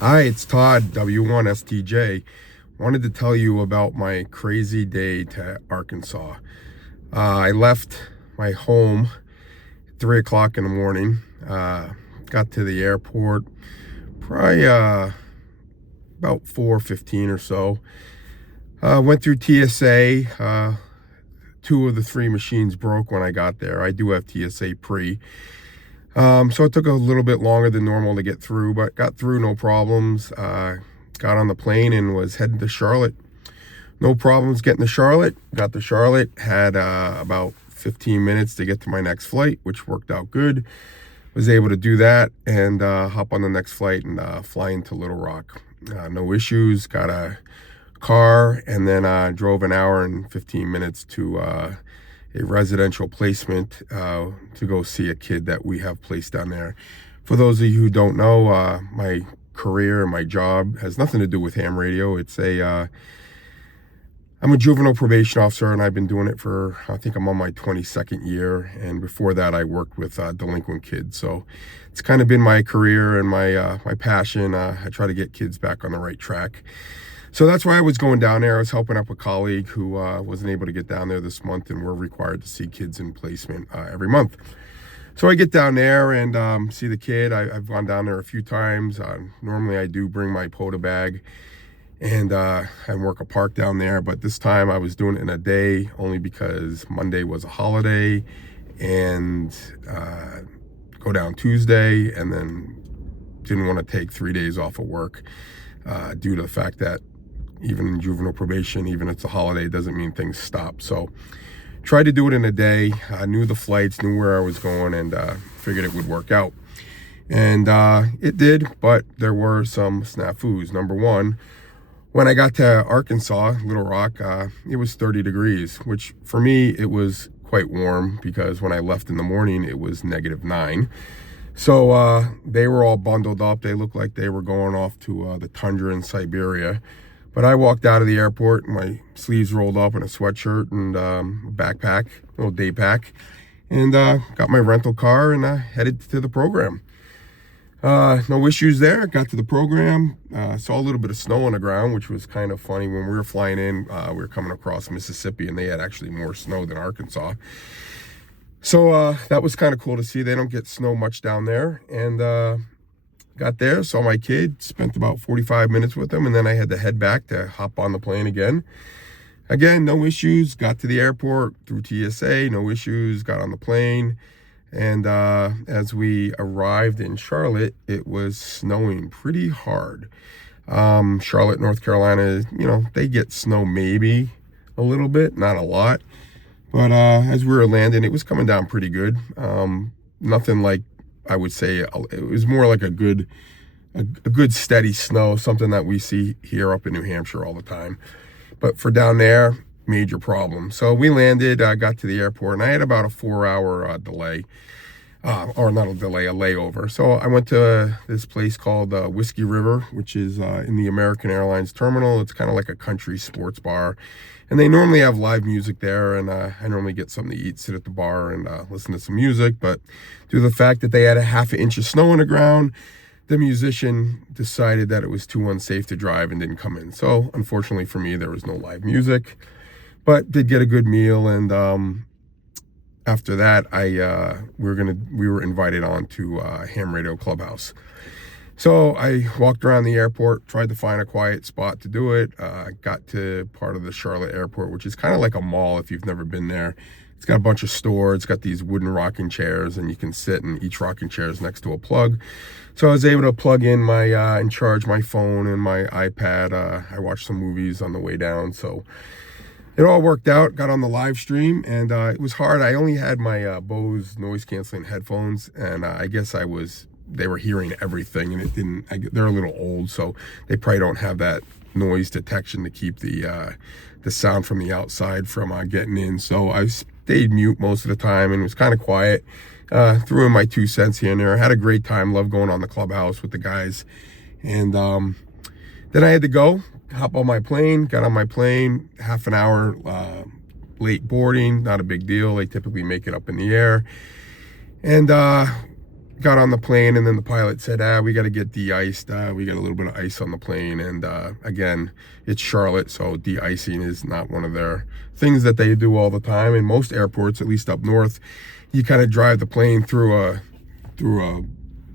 Hi, it's Todd, W1STJ. Wanted to tell you about my crazy day to Arkansas. I left my home at 3 o'clock in the morning. Got to the airport probably about 4:15 or so. Went through TSA. Two of the three machines broke when I got there. I do have TSA pre. So it took a little bit longer than normal to get through, but got through no problems. Got on the plane and was heading to Charlotte. No problems getting to Charlotte. Got to Charlotte, had about 15 minutes to get to my next flight, which worked out good. Was able to do that and hop on the next flight and fly into Little Rock. No issues. Got a car and then drove an hour and 15 minutes to a residential placement to go see a kid that we have placed down there. For those of you who don't know, my career and my job has nothing to do with ham radio. I'm a juvenile probation officer, and I've been doing it for, I think I'm on my 22nd year. And before that, I worked with delinquent kids. So it's kind of been my career and my passion. I try to get kids back on the right track. So that's why I was going down there. I was helping up a colleague who wasn't able to get down there this month, and we're required to see kids in placement every month. So I get down there and see the kid. I've gone down there a few times. Normally I do bring my POTA bag and work a park down there, but this time I was doing it in a day only because Monday was a holiday, and go down Tuesday, and then didn't want to take 3 days off of work due to the fact that even in juvenile probation, even if it's a holiday, doesn't mean things stop. So tried to do it in a day. I knew the flights, knew where I was going, and figured it would work out. And it did, but there were some snafus. Number one, when I got to Arkansas, Little Rock, it was 30 degrees, which for me, it was quite warm because when I left in the morning, it was -9. So they were all bundled up. They looked like they were going off to the tundra in Siberia. But I walked out of the airport, my sleeves rolled up in a sweatshirt and a backpack, a little day pack, and got my rental car and headed to the program. No issues there. Got to the program, saw a little bit of snow on the ground, which was kind of funny. When we were flying in, we were coming across Mississippi, and they had actually more snow than Arkansas. So that was kind of cool to see. They don't get snow much down there. And got there, saw my kid, spent about 45 minutes with him, and then I had to head back to hop on the plane again. Again, no issues. Got to the airport through TSA, no issues. Got on the plane. And as we arrived in Charlotte, it was snowing pretty hard. Charlotte, North Carolina, they get snow maybe a little bit, not a lot. But as we were landing, it was coming down pretty good. Nothing like, I would say, it was more like a good steady snow, something that we see here up in New Hampshire all the time. But for down there, major problem. So we landed, got to the airport, and I had about a 4-hour delay. Or not a delay, a layover. So I went to this place called Whiskey River, which is in the American Airlines terminal. It's kind of like a country sports bar. And they normally have live music there, and I normally get something to eat, sit at the bar, and listen to some music. But due to the fact that they had a half an inch of snow on the ground, the musician decided that it was too unsafe to drive and didn't come in. So unfortunately for me, there was no live music, but did get a good meal. And after that, we were invited on to Ham Radio Clubhouse. So I walked around the airport, tried to find a quiet spot to do it. Got to part of the Charlotte airport, which is kind of like a mall if you've never been there. It's got a bunch of stores. It's got these wooden rocking chairs, and you can sit, and each rocking chair is next to a plug. So I was able to plug in and charge my phone and my iPad. I watched some movies on the way down. So it all worked out. Got on the live stream, and it was hard. I only had my Bose noise canceling headphones, and I guess they were hearing everything, and they're a little old, so they probably don't have that noise detection to keep the sound from the outside from getting in. So I stayed mute most of the time, and it was kind of quiet. Threw in my 2 cents here and there. Had a great time. Loved going on the Clubhouse with the guys. And then I had to go, hop on my plane. Got on my plane, half an hour late boarding. Not a big deal. They typically make it up in the air. And got on the plane, and then the pilot said, we got to get de-iced. We got a little bit of ice on the plane. And again, it's Charlotte, so de-icing is not one of their things that they do all the time. In most airports, at least up north, you kind of drive the plane through a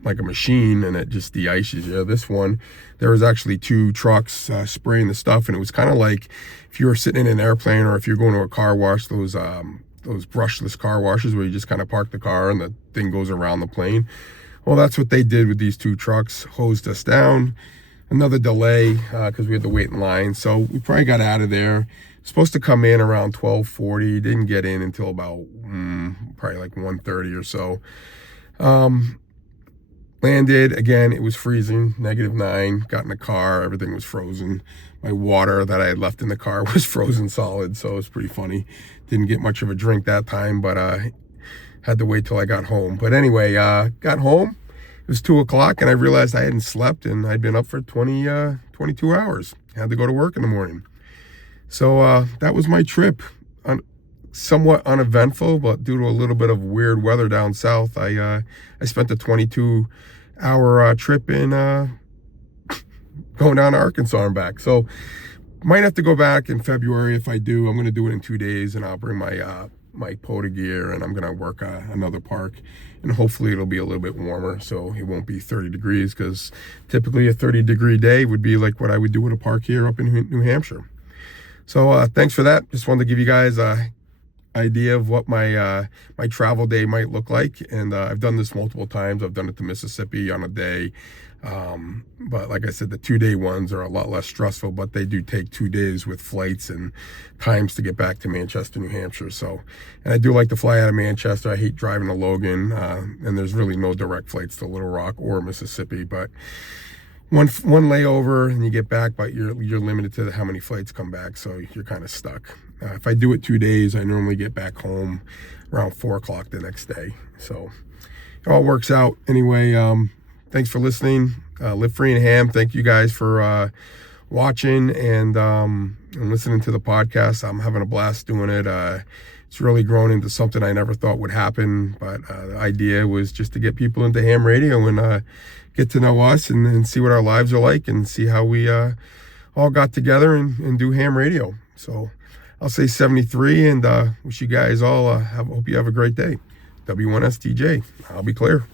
like a machine, and it just de-ices you. This one, there was actually 2 trucks spraying the stuff, and it was kind of like if you were sitting in an airplane, or if you're going to a car wash, those brushless car washes where you just kind of park the car and the thing goes around the plane. Well, that's what they did with these 2 trucks, hosed us down. Another delay because we had to wait in line. So we probably got out of there. Supposed to come in around 12:40. Didn't get in until about probably like 1:30 or so. Landed, again, it was freezing, -9. Got in the car, everything was frozen. My water that I had left in the car was frozen solid, so it was pretty funny. Didn't get much of a drink that time, but had to wait till I got home. But anyway, got home. It was 2 o'clock, and I realized I hadn't slept, and I'd been up for 22 hours. Had to go to work in the morning. So that was my trip. Somewhat uneventful, but due to a little bit of weird weather down south, I spent a 22-hour trip in going down to Arkansas and back. So might have to go back in February. If I do, I'm going to do it in 2 days, and I'll bring my POTA gear, and I'm going to work another park, and hopefully it'll be a little bit warmer, so it won't be 30 degrees, because typically a 30-degree day would be like what I would do at a park here up in New Hampshire. So thanks for that. Just wanted to give you guys a idea of what my travel day might look like. And I've done this multiple times. I've done it to Mississippi on a day, but like I said, the 2-day ones are a lot less stressful, but they do take 2 days with flights and times to get back to Manchester, New Hampshire. So, and I do like to fly out of Manchester. I hate driving to Logan, and there's really no direct flights to Little Rock or Mississippi, but one layover and you get back, but you're limited to how many flights come back, so you're kind of stuck. If I do it 2 days, I normally get back home around 4 o'clock the next day. So it all works out. Anyway, thanks for listening. Live Free and Ham. Thank you guys for watching and listening to the podcast. I'm having a blast doing it. It's really grown into something I never thought would happen, but the idea was just to get people into ham radio and get to know us and see what our lives are like, and see how we all got together and do ham radio. So I'll say 73, and wish you guys all hope you have a great day. W1STJ. I'll be clear.